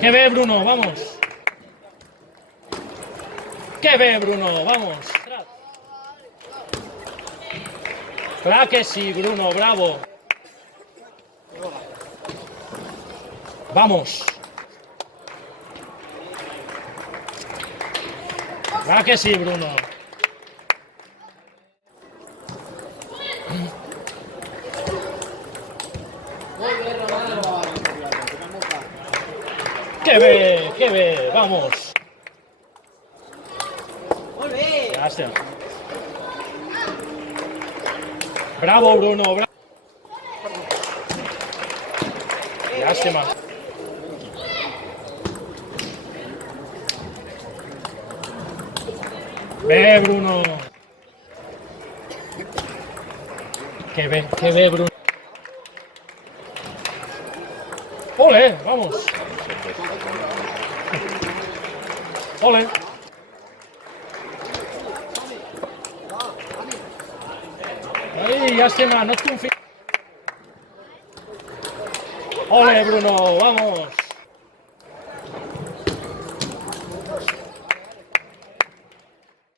Que ve, Bruno, vamos. Que ve, Bruno, vamos. Claro que sí, Bruno, bravo. Vamos. Claro que sí, Bruno. Que ve, vamos. Ya está. Bravo, Bruno, bravo. Lástima. Ve, Bruno. Que ve, Bruno. ¡Ole! ¡Vamos! ¡Ole! ¡Ay, llàstima! No et confio. ¡Ole, Bruno! ¡Vamos!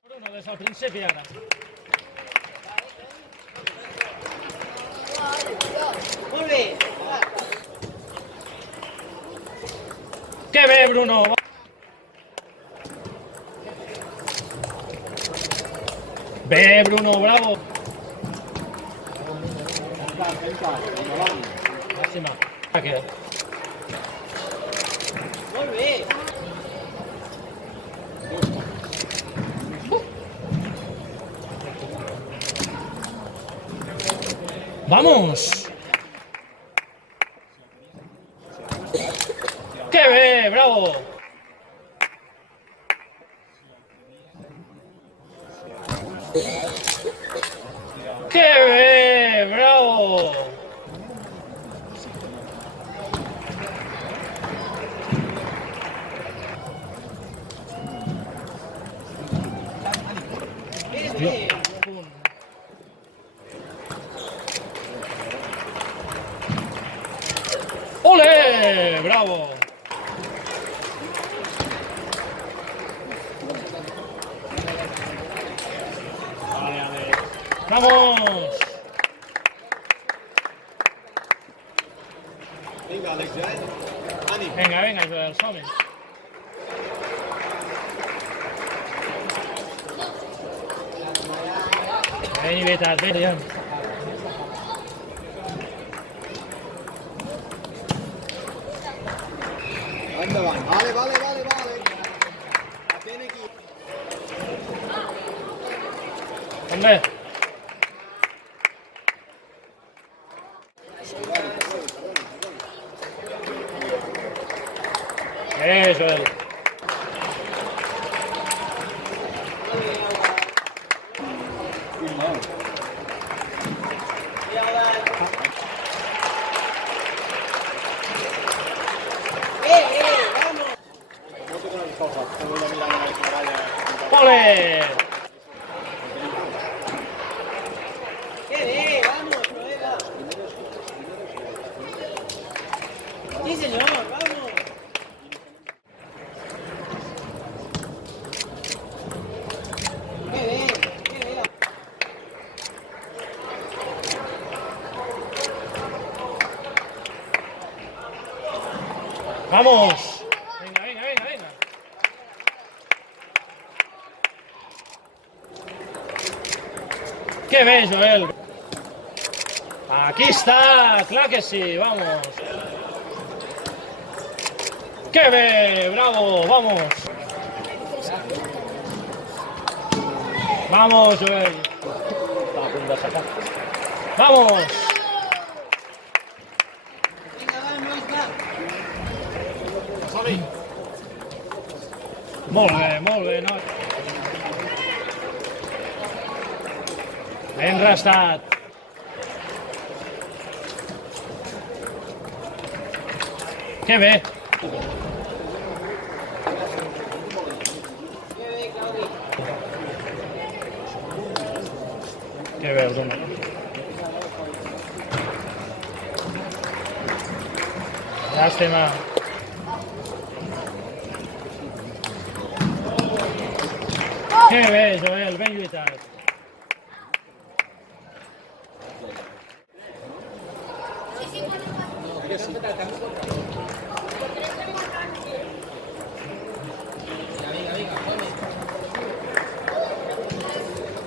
Bruno, des del principi ara. Molt bé. Que bé, Bruno! Bé, Bruno, bravo! Làstima. Molt bé. ¡Vamos! ¡Qué bé, bravo! ¡Qué bé, bravo! ¡Ole! ¡Bravo! ¡Vamos! Vinga, Àlex, ja, Ànim. Venga, venga, Joel, som-hi. Ben, veritat, ben. Endavant. Vale. Atent aquí. També. Joel. ¡Ole! ¡Qué bé, vamos, colega! Sí, señor, vamos. ¡Qué bé, qué bé! ¡Vamos! Venga. ¡Qué bé, Joel! Aquí está, claro que sí, vamos. ¡Qué bé, bravo, vamos! Vamos, Joel. Està a punt de sacar. Vamos! Vinga, va, nois, va. Som-hi. Molt bé, noi. Ben restat. Que bé. Que bé, Bruno. Llàstima. Que bé, Joel, ben lluitat.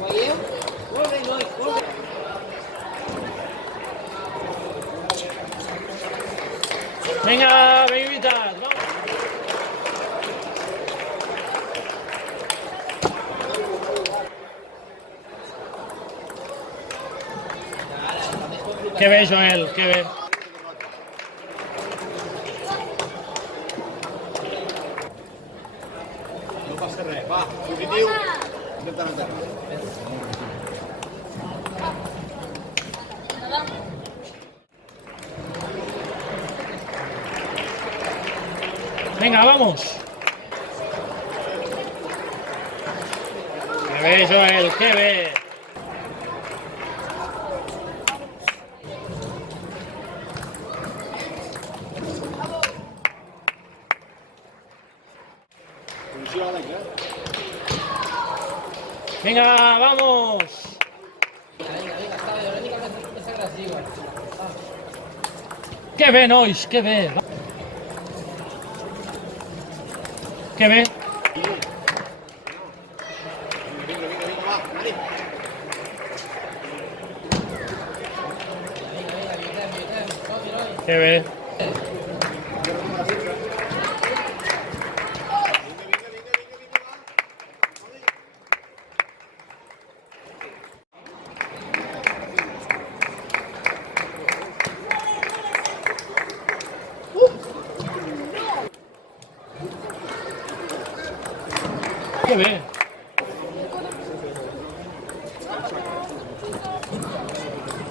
Veieu? Molt bé, nois, molt bé. Vinga, ben lluitat. Vamos. Que bé, Joel, que bé. No passa res, va, positiu. Intenta no terra. Venga, vamos. Que bé, Joel, que bé. Posició, Àlex, Venga, vamos. Vinga, està bé, una mica més agressiva. Que bé, nois, que bé. Que bé. Vinga, va, ànim. Que bé. Que bé.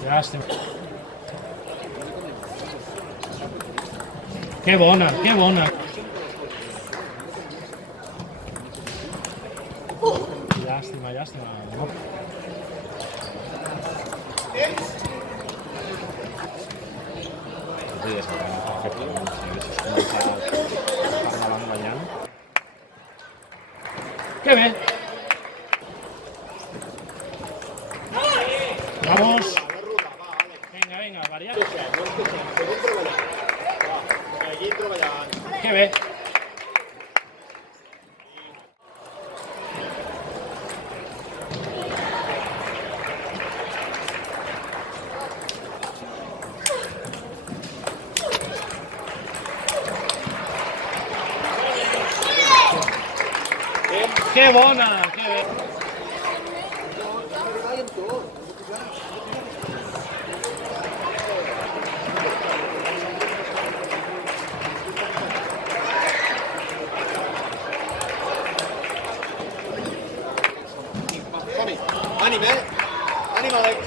Llàstima. Que bona, que bona. Llàstima, llàstima. No. Sí, és perfectament. Si haguessis començat per l'enganyant. Que bé. Vamos. Venga, venga, variar. Seguim treballant. Va, seguim treballant. Que bé. Que bona, que bé. Som-hi. Ànim, Ànim, Àlex.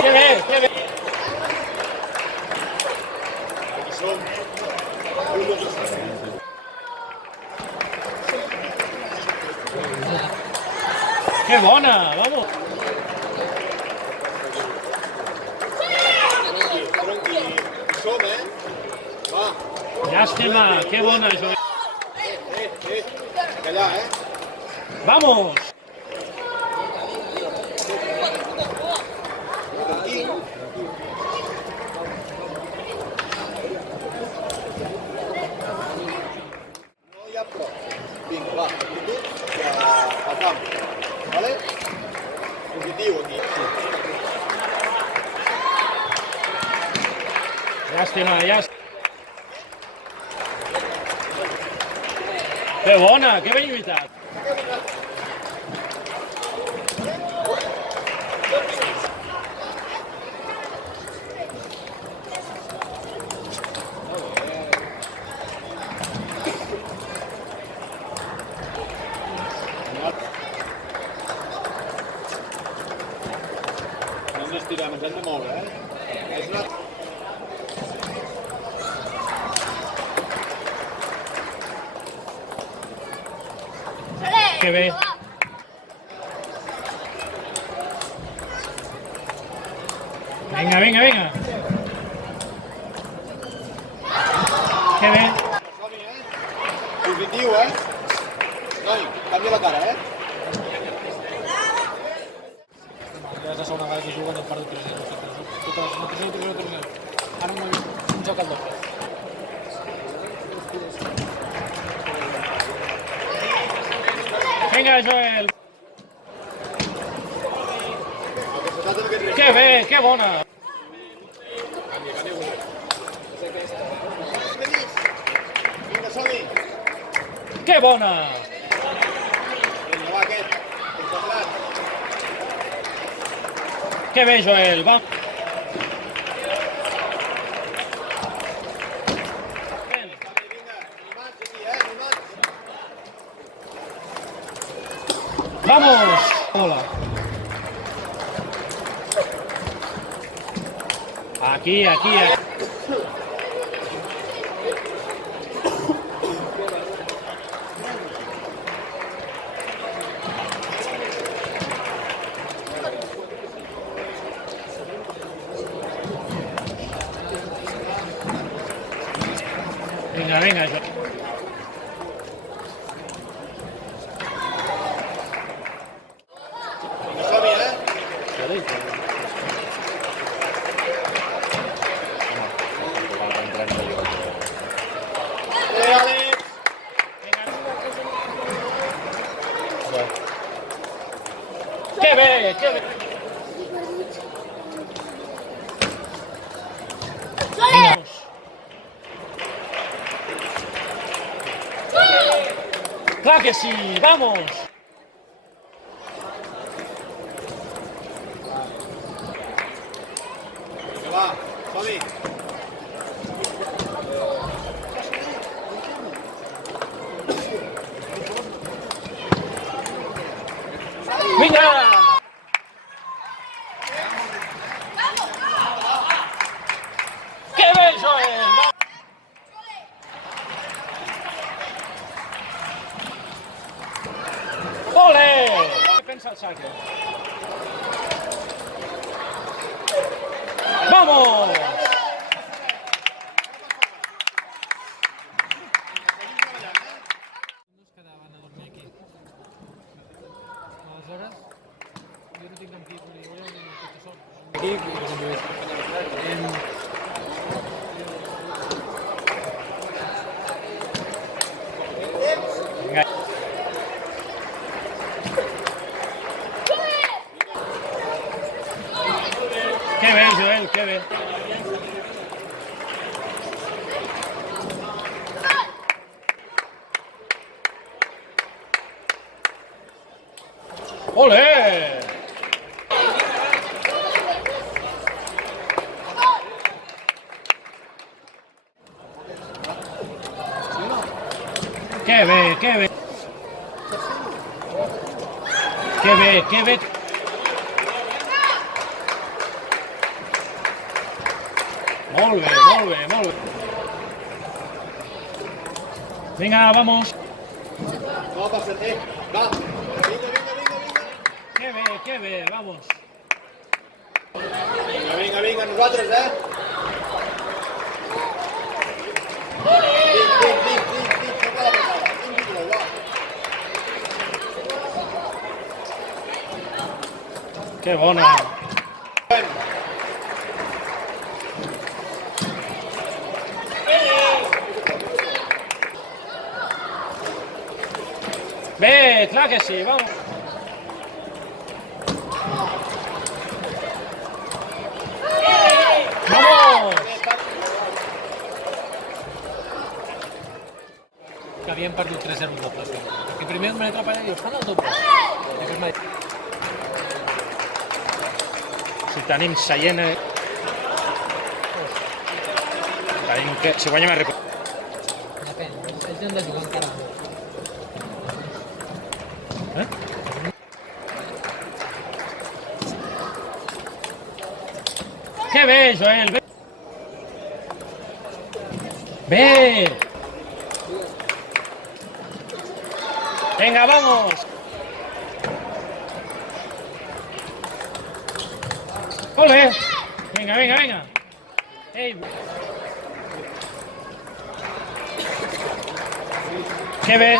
Que bé, que bé. Aquí som. Que bona, vamos. Tranquil. Hi som, Va. Llàstima, que bona, Joel. Callar, Vamos. Tranquil. No hi ha prou. Vinga, va, actitud i al camp. Vale? Positiu aquí. Llàstima, llàstima. Que bona, que ben lluitat. No ens estirem, ens hem de moure, És una... Que bé. Venga, venga, venga. Qué bien. Som-hi, Positiu, Noi, canvia la cara, És la segona vegada que juguen i hem perdut 3-0. Ara no joc al doble. Venga, Joel. Posat en aquest ritme. Qué bé, qué bona. Vinga, som-hi. Qué bona. Vinga, va, aquest. Controlat. Qué bé, Joel. Va. Vinga, animats aquí, animats. Vamos. Hola. Aquí, aquí, aquí. Venga, venga, Joel. Vinga, som-hi, Àlex. Qué bé, qué bé. Vamos. Claro que sí, vamos. Vinga, va, som-hi. Venga. Qué bé, Joel. Ole. ¿Qué pensa el saque? ¡Vamos! No es quedaven a dormir aquí. Aleshores, jo no tinc amb qui, jo volia un tot sol. Aquí, Venga. Qué bé, Joel, qué bé. ¡Ole! ¡Qué bé, qué bé! ¡Qué bé, qué bé! Molt bé, molt bé, molt bé. Venga, vamos. No passa res. Va. Vinga, vinga, vinga, vinga. Qué bé, vamos. Vinga, vinga, vinga, nosaltres, Vinc, toca la passada. Vinc, va. Qué bona. Bé, clar que sí, vamos. ¡Vamos! que havien perdut 3-0 en dobles. Perquè primer me l'he atrapat i dius, fan el doble. I després m'ha dit, Si tenim seient... Tenim que... Si guanyem a recuperar. depèn, ells han de jugar encara molt. Que bé, Joel, bé. Bé. Venga, vamos. Ole. Venga, venga, venga. Ey. ¿Qué ve?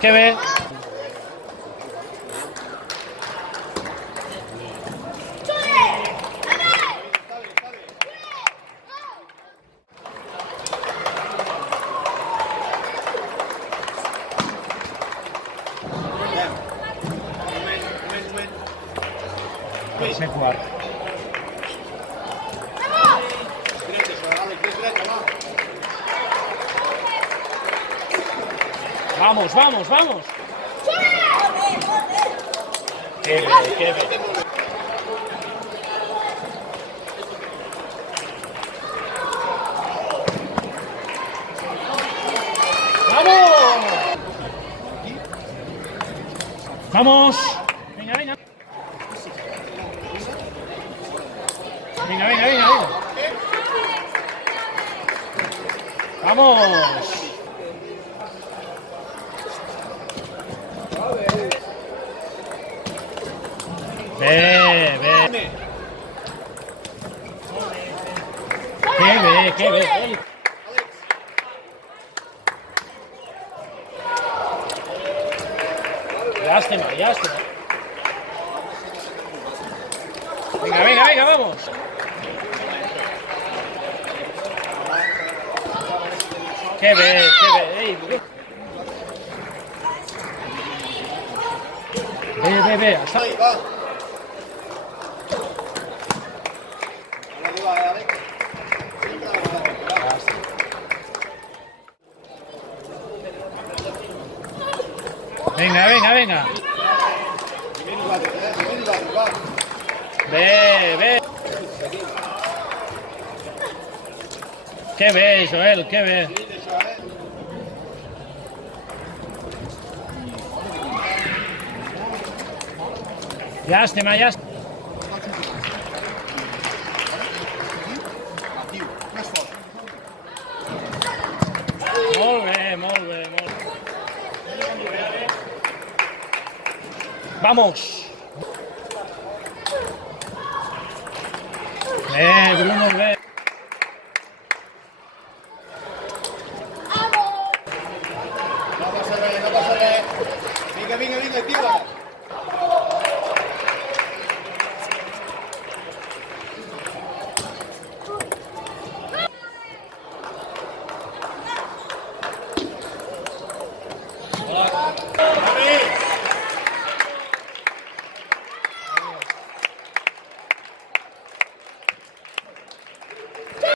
¿Qué ve? No sé jugar. Vamos, vamos, vamos. Qué ve, qué ve. ¡Vamos! ¡Vamos! Venga, venga. Venga, venga, venga, venga. ¡Vamos! Ve, ve. Qué ve, qué ve. Lástima, lástima. Venga, venga, venga, vamos. Qué ve, qué ve. Ey, ve, ve. Hasta... Ahí va. Arriba, Alex. Siempre a la temporada. Venga, venga, venga. Ve, ve. Qué ve, Joel, qué ve. Lástima, lástima. Molt bé, molt bé, molt bé. Vamos. Bruno, bé. No passa res, no passa res. Vinga, vinga, vinga, tira.